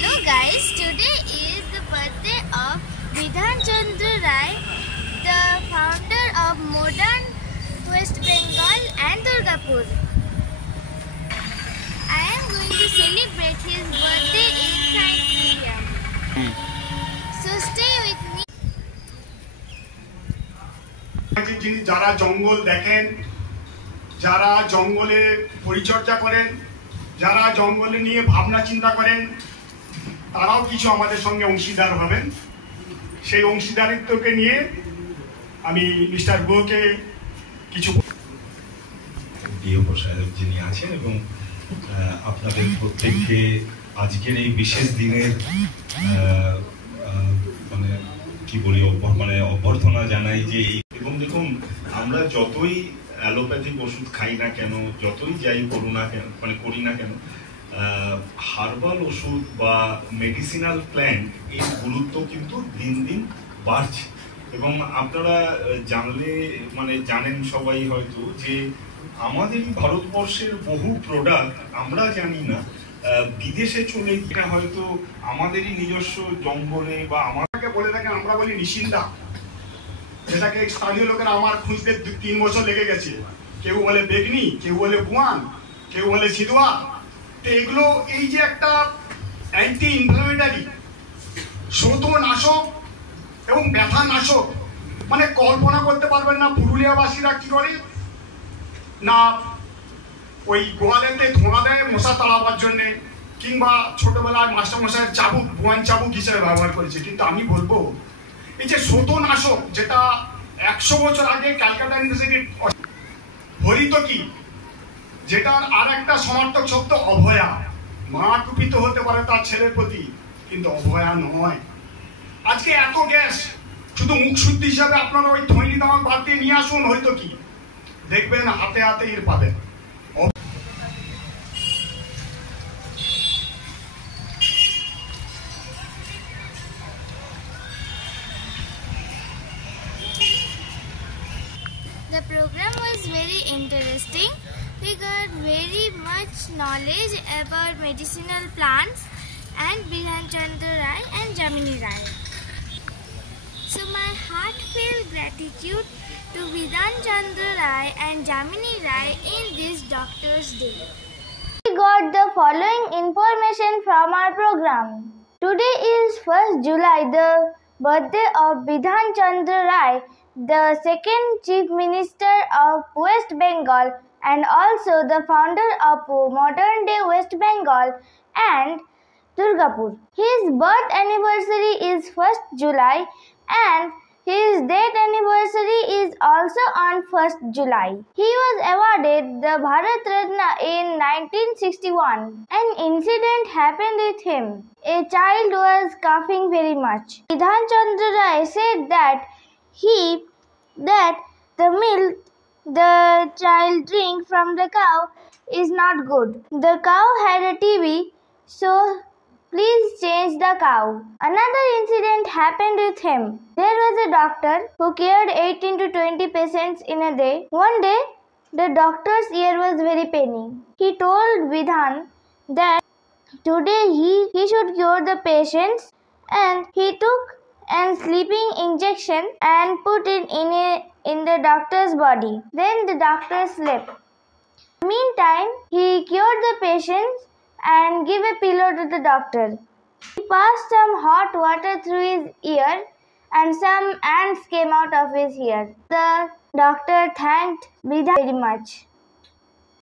Hello guys, today is the birthday of Bidhan Chandra Rai, the founder of modern West Bengal and Durgapur. I am going to celebrate his birthday in Science Museum. So stay with me. যিনি যারা জঙ্গল দেখেন, যারা জঙ্গলে পরিচর্যা করেন, যারা জঙ্গলে নিয়ে ভাবনা চিন্তা করেন, তারাও কিছু আমাদের সঙ্গে অংশীদার হবেন। সেই অংশীদারিত্বকে নিয়ে আমি মিস্টার গুহকে কিছু প্রিয় প্রসারক যিনি আছেন এবং আপনাদের প্রত্যেককে আজকের এই বিশেষ দিনের মানে কি বলি মানে অভ্যর্থনা জানাই যে এবং দেখুন আমরা যতই অ্যালোপ্যাথিক ওষুধ খাই না কেন, যতই যাই করু না কেন মানে করি না কেন, হার্বাল ওষুধ বা মেডিসিনাল প্ল্যান্ট এর গুরুত্ব কিন্তু দিন দিন বাড়ছে। এবং আপনারা জানলে মানে জানেন সবাই হয়তো যে আমাদের ভারতবর্ষের বহু প্রোডাক্ট আমরা জানি না বিদেশে চলে গিয়ে হয়তো আমাদেরই নিজস্ব জঙ্গলে বা আমাকে বলে থাকেন, আমরা বলি নিশিন্দা, যেটাকে স্থানীয় লোকেরা আমার খুঁজতে 3 বছর লেগে গেছে। কেউ বলে বেগনি, কেউ বলে গুয়ান, কেউ বলে সিধুয়া। তো এগুলো এই যে একটা অ্যান্টি ইনফ্লামেটারি শোথনাশক এবং ব্যথা নাশক, মানে কল্পনা করতে পারবেন না পুরুলিয়াবাসীরা কি করে না ওই গোয়ালেতে ধোঁয়া দেয় মশা তাড়াবার জন্যে, কিংবা ছোটবেলায় মাস্টারমশাইয়ের চাবুক বুয়ান চাবুক হিসেবে ব্যবহার করেছে। কিন্তু আমি বলবো এই যে শোথনাশক, যেটা 100 বছর আগে ক্যালকাটা ইউনিভার্সিটির হরিতকি, যেটার আর একটা সমার্থক শব্দ অভয়া। মা কুপিত হতে পারে তার ছেলের প্রতি, কিন্তু অভয়া নয়। আজকে এত গ্যাস, শুধু মুখ শুদ্ধি হিসাবে আপনারা ওই থৈনি দামাক বাদ দিয়ে নিয়ে আসুন হরিতকি, দেখবেন হাতে হাতে এর পাবেন। The program was very interesting. We got very much knowledge about medicinal plants and Bidhan Chandra Rai and Jamini Rai. So my heartfelt gratitude to Bidhan Chandra Rai and Jamini Rai in this Doctor's Day. We got the following information from our program. Today is 1st July, the birthday of Bidhan Chandra Rai, the second Chief Minister of West Bengal and also the founder of modern day West Bengal and Durgapur. His birth anniversary is 1st July and his death anniversary is also on 1st July. He was awarded the Bharat Ratna in 1961. An incident happened with him. A child was coughing very much. Bidhan Chandra Rai said that the milk the child drink from the cow is not good. The cow had a TB, so please change the cow. Another incident happened with him. There was a doctor who cared 18 to 20 patients in a day. One day, the doctor's ear was very paining. He told Bidhan that today he should cure the patients, and he took an sleeping injection and put it in the doctor's body. Then the doctor slept. Meantime, he cured the patients and gave a pillow to the doctor. He passed some hot water through his ear and some ants came out of his ear. The doctor thanked Bidhan very much.